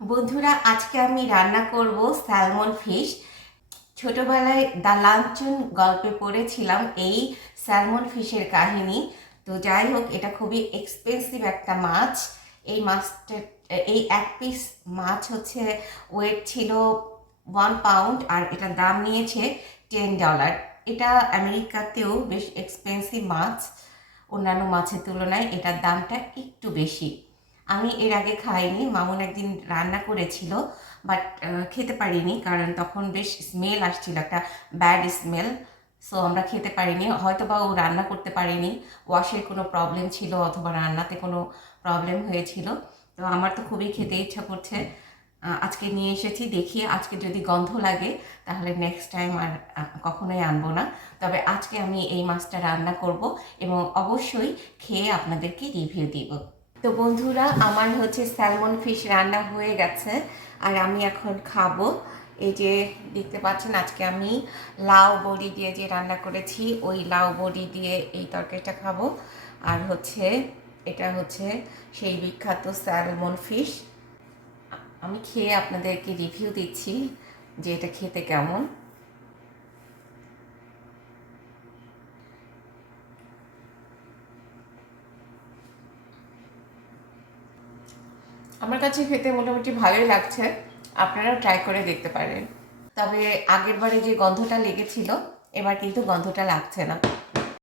বন্ধুরা, আজকে আমি রান্না করব স্যালমন ফিশ। ছোটবেলায় দ্য লাঞ্চন গল্পে পড়েছিলাম এই স্যালমন ফিশের কাহিনী। তো যাই হোক, এটা খুবই এক্সপেন্সিভ একটা মাছ। এই মাছটা, এই এক পিস মাছ হচ্ছে ওয়েট ছিল 1 পাউন্ড, আর এটার দাম নিয়েছে $10। এটা আমেরিকাতেও বেশ এক্সপেন্সিভ মাছ। অন্যান্য মাছের তুলনায় এটার দামটা একটু বেশি। আমি এর আগে খাইনি, মামুন একদিন রান্না করেছিল, বাট খেতে পারিনি কারণ তখন বেশ স্মেল আসছিল, একটা ব্যাড স্মেল। সো আমরা খেতে পারিনি, হয়তো বা ও রান্না করতে পারিনি, ওয়াশের কোনো প্রবলেম ছিল অথবা রান্নাতে কোনো প্রবলেম হয়েছিল। তো আমার তো খুবই খেতে ইচ্ছা করছে, আজকে নিয়ে এসেছি। দেখি আজকে যদি গন্ধ লাগে তাহলে নেক্সট টাইম আর কখনোই আনবো না। তবে আজকে আমি এই মাছটা রান্না করব এবং অবশ্যই খেয়ে আপনাদেরকে রিভিউ দিব। তো বন্ধুরা, আমার হচ্ছে স্যালমন ফিশ রান্না হয়ে গেছে আর আমি এখন খাবো। এই যে দেখতে পাচ্ছেন, আজকে আমি লাউ বড়ি দিয়ে যে রান্না করেছি, ওই লাউ বড়ি দিয়ে এই তরকারিটা খাবো। আর হচ্ছে এটা হচ্ছে সেই বিখ্যাত স্যালমন ফিশ। আমি খেয়ে আপনাদেরকে রিভিউ দিচ্ছি যে এটা খেতে কেমন। আমার কাছে খেতে মোটামুটি ভালোই লাগছে, আপনারাও ট্রাই করে দেখতে পারেন। তবে আগের বারে যে গন্ধটা লেগেছিল, এবার কিন্তু গন্ধটা লাগছে না।